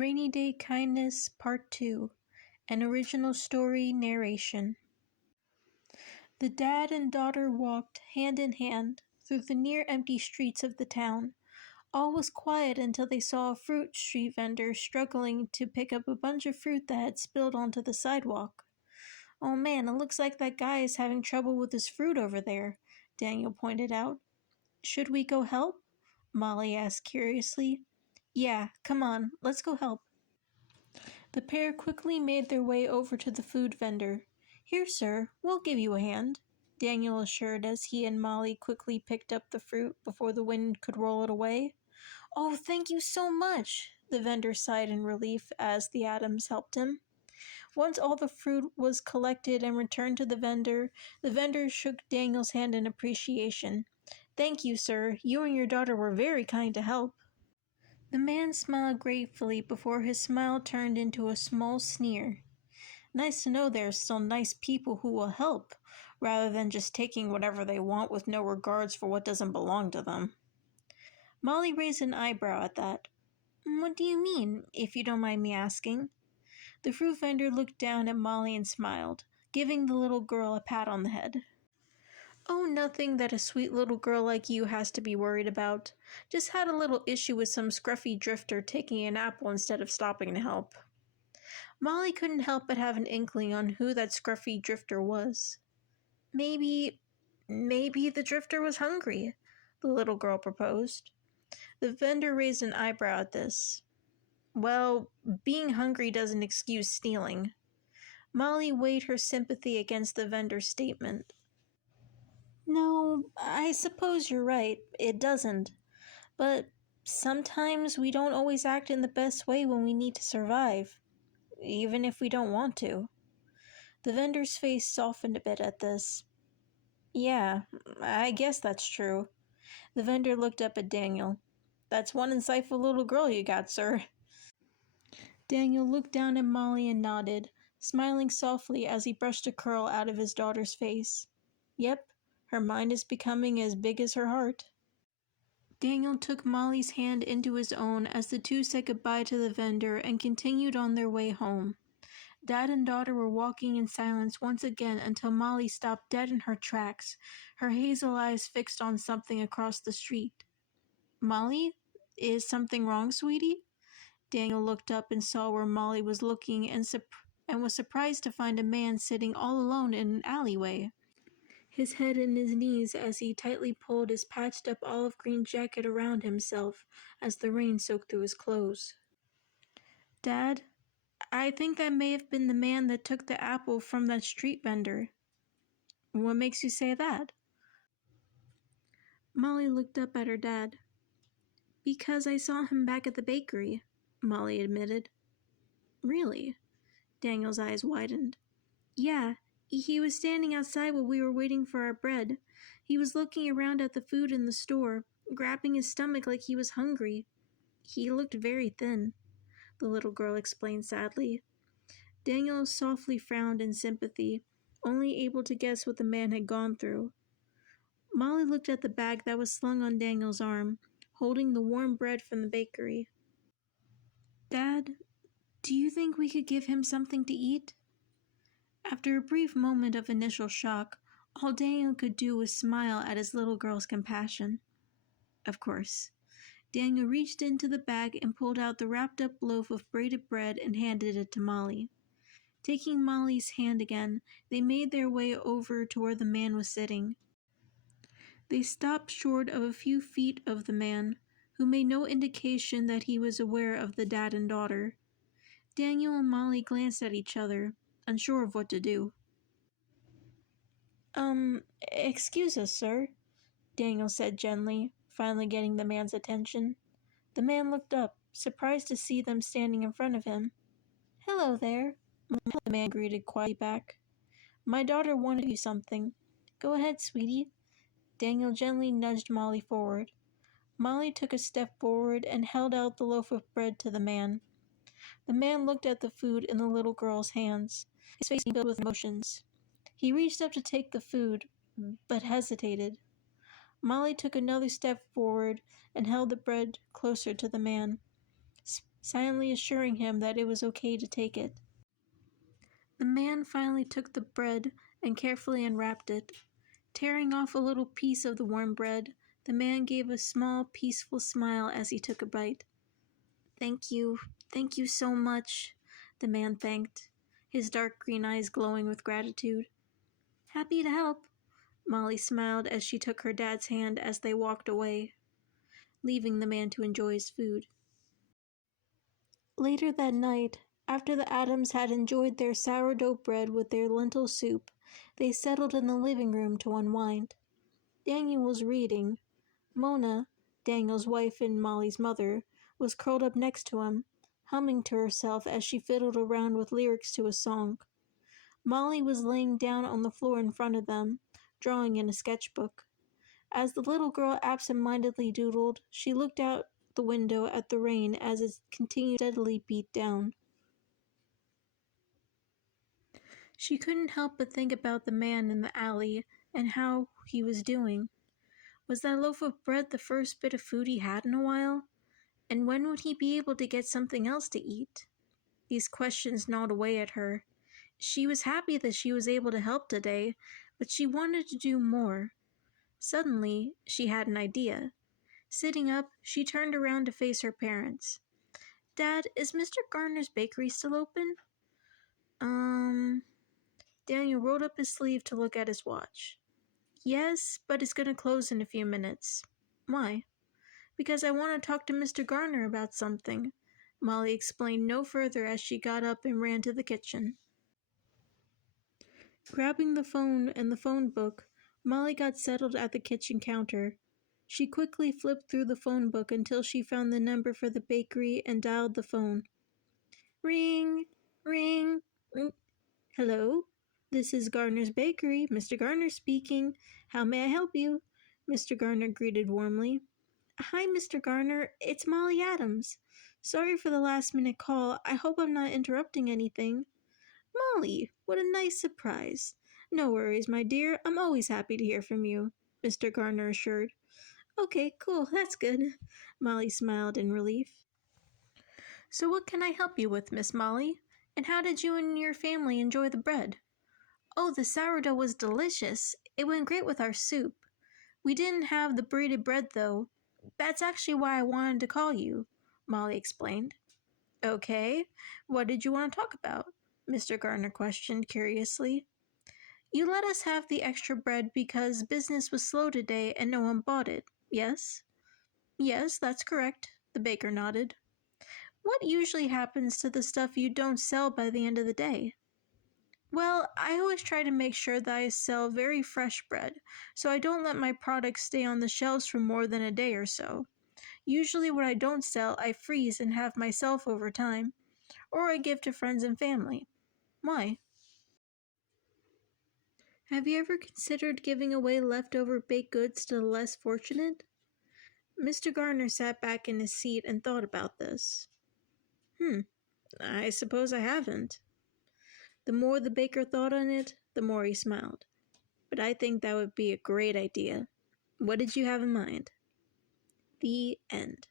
Rainy Day Kindness Part 2, an original story narration. The dad and daughter walked hand in hand through the near-empty streets of the town. All was quiet until they saw a fruit street vendor struggling to pick up a bunch of fruit that had spilled onto the sidewalk. "Oh man, it looks like that guy is having trouble with his fruit over there," Daniel pointed out. "Should we go help?" Molly asked curiously. "Yeah, come on, let's go help." The pair quickly made their way over to the food vendor. "Here, sir, we'll give you a hand," Daniel assured as he and Molly quickly picked up the fruit before the wind could roll it away. "Oh, thank you so much," the vendor sighed in relief as the Adams helped him. Once all the fruit was collected and returned to the vendor shook Daniel's hand in appreciation. "Thank you, sir. You and your daughter were very kind to help." The man smiled gratefully before his smile turned into a small sneer. "Nice to know there are still nice people who will help, rather than just taking whatever they want with no regards for what doesn't belong to them." Molly raised an eyebrow at that. "What do you mean, if you don't mind me asking?" The fruit vendor looked down at Molly and smiled, giving the little girl a pat on the head. "Oh, nothing that a sweet little girl like you has to be worried about. Just had a little issue with some scruffy drifter taking an apple instead of stopping to help." Molly couldn't help but have an inkling on who that scruffy drifter was. Maybe the drifter was hungry," the little girl proposed. The vendor raised an eyebrow at this. "Well, being hungry doesn't excuse stealing." Molly weighed her sympathy against the vendor's statement. "No, I suppose you're right, it doesn't. But sometimes we don't always act in the best way when we need to survive, even if we don't want to." The vendor's face softened a bit at this. "Yeah, I guess that's true." The vendor looked up at Daniel. "That's one insightful little girl you got, sir." Daniel looked down at Molly and nodded, smiling softly as he brushed a curl out of his daughter's face. "Yep, her mind is becoming as big as her heart." Daniel took Molly's hand into his own as the two said goodbye to the vendor and continued on their way home. Dad and daughter were walking in silence once again until Molly stopped dead in her tracks, her hazel eyes fixed on something across the street. "Molly, is something wrong, sweetie?" Daniel looked up and saw where Molly was looking and was surprised to find a man sitting all alone in an alleyway, his head in his knees as he tightly pulled his patched-up olive-green jacket around himself as the rain soaked through his clothes. "Dad, I think that may have been the man that took the apple from that street vendor." "What makes you say that?" Molly looked up at her dad. "Because I saw him back at the bakery," Molly admitted. "Really?" Daniel's eyes widened. "Yeah, he was standing outside while we were waiting for our bread. He was looking around at the food in the store, grabbing his stomach like he was hungry. He looked very thin," the little girl explained sadly. Daniel softly frowned in sympathy, only able to guess what the man had gone through. Molly looked at the bag that was slung on Daniel's arm, holding the warm bread from the bakery. "Dad, do you think we could give him something to eat?" After a brief moment of initial shock, all Daniel could do was smile at his little girl's compassion. Of course. Daniel reached into the bag and pulled out the wrapped-up loaf of braided bread and handed it to Molly. Taking Molly's hand again, they made their way over to where the man was sitting. They stopped short of a few feet of the man, who made no indication that he was aware of the dad and daughter. Daniel and Molly glanced at each other, unsure of what to do. Excuse us, sir," Daniel said gently, finally getting the man's attention. The man looked up, surprised to see them standing in front of him. "Hello there," the man greeted quietly back. "My daughter wanted you something. Go ahead, sweetie." Daniel gently nudged Molly forward. Molly took a step forward and held out the loaf of bread to the man. The man looked at the food in the little girl's hands, his face filled with emotions. He reached up to take the food, but hesitated. Molly took another step forward and held the bread closer to the man. silently assuring him that it was okay to take it. The man finally took the bread and carefully unwrapped it. Tearing off a little piece of the warm bread, the man gave a small, peaceful smile as he took a bite. Thank you so much, the man thanked, his dark green eyes glowing with gratitude. Happy to help, Molly smiled as she took her dad's hand as they walked away, leaving the man to enjoy his food. Later that night, after the Adams had enjoyed their sourdough bread with their lentil soup, they settled in the living room to unwind. Daniel was reading. Mona, Daniel's wife and Molly's mother, was curled up next to him, humming to herself as she fiddled around with lyrics to a song. Molly was laying down on the floor in front of them, drawing in a sketchbook. As the little girl absent-mindedly doodled, she looked out the window at the rain as it continued to steadily beat down. She couldn't help but think about the man in the alley and how he was doing. Was that loaf of bread the first bit of food he had in a while? And when would he be able to get something else to eat? These questions gnawed away at her. She was happy that she was able to help today, but she wanted to do more. Suddenly, she had an idea. Sitting up, she turned around to face her parents. Dad, is Mr. Garner's bakery still open? Daniel rolled up his sleeve to look at his watch. Yes, but it's going to close in a few minutes. Why? Because I want to talk to Mr. Garner about something. Molly explained no further as she got up and ran to the kitchen. Grabbing the phone and the phone book, Molly got settled at the kitchen counter. She quickly flipped through the phone book until she found the number for the bakery and dialed the phone. Ring, ring, ring. Hello, this is Garner's Bakery. Mr. Garner speaking. How may I help you? Mr. Garner greeted warmly. Hi, Mr. Garner. It's Molly Adams. Sorry for the last-minute call. I hope I'm not interrupting anything. Molly, what a nice surprise. No worries, my dear. I'm always happy to hear from you, Mr. Garner assured. Okay, cool. That's good. Molly smiled in relief. So what can I help you with, Miss Molly? And how did you and your family enjoy the bread? Oh, the sourdough was delicious. It went great with our soup. We didn't have the braided bread, though. That's actually why I wanted to call you, Molly explained. Okay, what did you want to talk about? Mr. Garner questioned curiously. You let us have the extra bread because business was slow today and no one bought it, yes? Yes, that's correct, the baker nodded. What usually happens to the stuff you don't sell by the end of the day? Well, I always try to make sure that I sell very fresh bread, so I don't let my products stay on the shelves for more than a day or so. Usually what I don't sell, I freeze and have myself over time, or I give to friends and family. Why? Have you ever considered giving away leftover baked goods to the less fortunate? Mr. Garner sat back in his seat and thought about this. I suppose I haven't. The more the baker thought on it, the more he smiled. But I think that would be a great idea. What did you have in mind? The end.